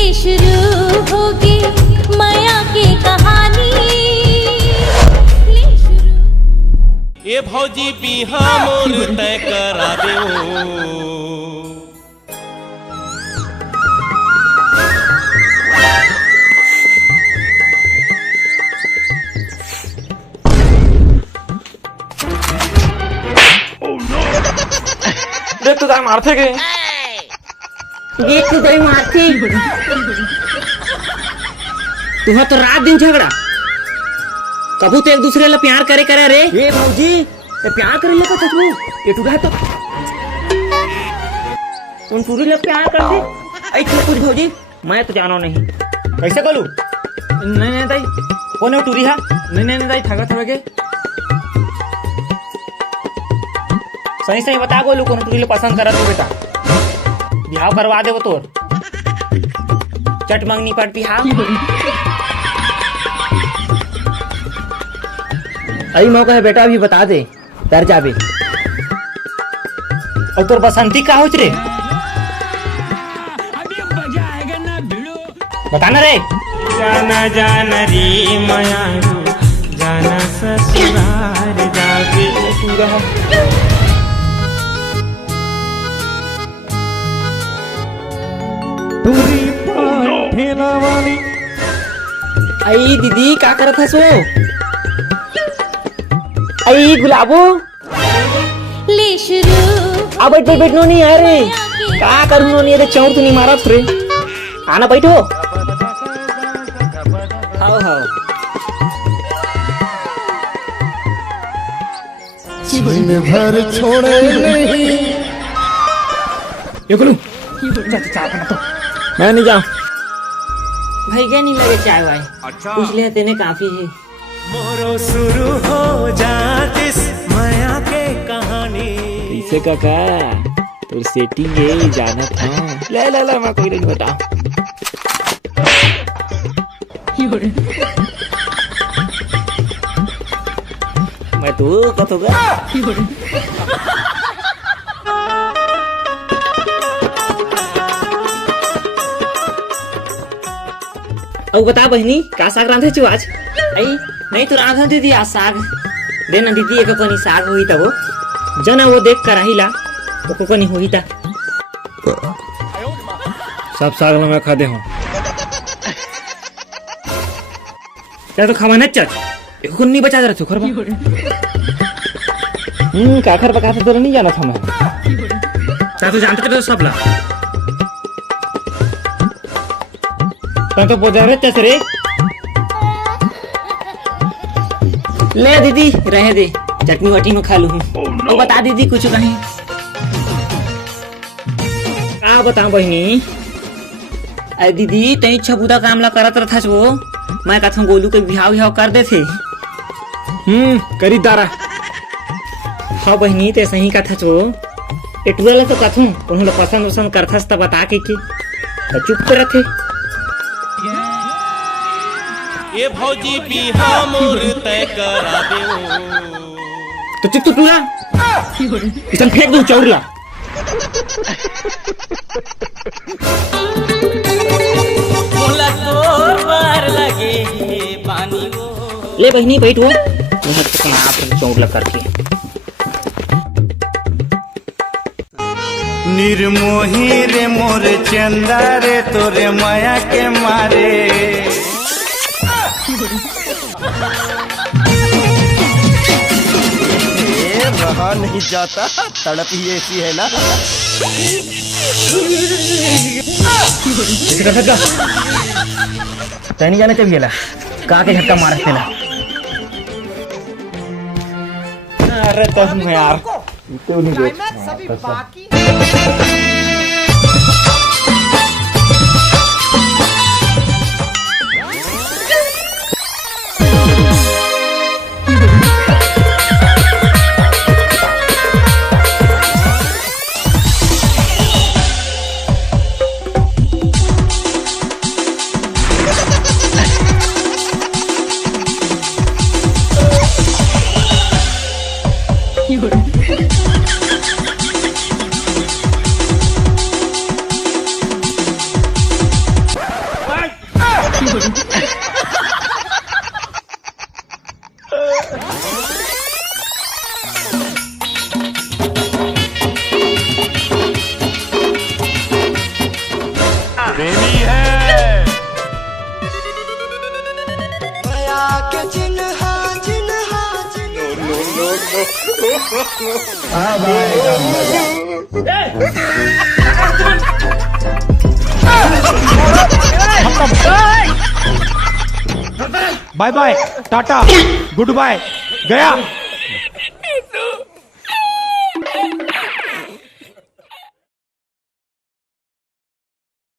ले शुरू होगी माया की कहानी, ले शुरू। ये भौजी बिहा मोर तय करा दे। देख तू जाए मारते के देख तू जाए मारते तुम्हें तो रात दिन झगड़ा कबू तो एक दूसरे ला प्यार करे करे रे ये भौजी ते प्यार करे ले का तू ये तू तो तुम पूरी ला प्यार कर दे ऐसे कुछ भौजी मैं तो जानो नहीं कैसे बोलूं नहीं दाई कौन है टूरी हा नहीं दाई ठगा थोड़ा के सही सही बता बोलू कौन टूरी पसंद करा तू बेटा बिहाव करवा दे वो तोर चट मंगनी पट बिहाव अभी मौका है बेटा अभी बता दे डर जाबे और तोर बसंती का होच रे बताना रे जाना जाना रे माया जाना ससुराल जाके दूरी पर ठेला वाली आई दीदी क्या करत है सो आई गुलाबो ले शुरू अब बैठ बैठ नो नहीं अरे क्या करूँ नो नहीं अरे चौर तो नहीं मारा रे आना बैठो हाओ हाओ दिन भर छोड़े नहीं ये बोलूं चाचा अपना तो मैं नहीं जाऊँ भैया नहीं मेरे चाय वाय पूछ ले तेने काफी है मोरो शुरू हो जातिस माया के कहानी। इसे काका तो सेटिंग है जाना था ले मैं कोई नहीं बता मैं तो कत होगा अब बता बहनी का साग रांधे छु आज आई नहीं तो रांधा दीदी आज साग देना दीदी एक कोनी साग हुई था वो जना वो देख कर आहिला तो कोनी हुई था सब साग में खा दे हूँ क्या तो खावा नच एक को नहीं बचा रहा तू खरबा काखर पका तो नहीं जाना था मैं क्या तो जानते थे सब ला तो बोझा रहे कैसे रे ले दीदी रहे दे चटनी वटनी में खा लूं तो बता दीदी कुछ कहीं क्या बताऊं बहनी अरे दीदी तई छबूदा काम ला करत रहा वो मैं कथम गोलू के बिहाव विहाव कर दे थे करी दारा हाँ बहनी ते सही कथा छो एटुआ ला तो कथूं तुम लोग पसंद वसंद करथस त बता के तो चुप कर थे ये भौजी बिहा मोर तय करा दे। तो चुप चुप ना इसन फेंक दूं चौरला मोला तो बार लगे पानी वो ले बहनी बैठो मुझे तो आप चौरला करके निर्मोही रे मोर चंदा रे तोरे माया के मारे रहा नहीं जाता तड़प ही ऐसी है ना नहीं जाने चाहिए ला कहाँ के झटका मारा थे ना अरे तो यार bye bye tata goodbye गया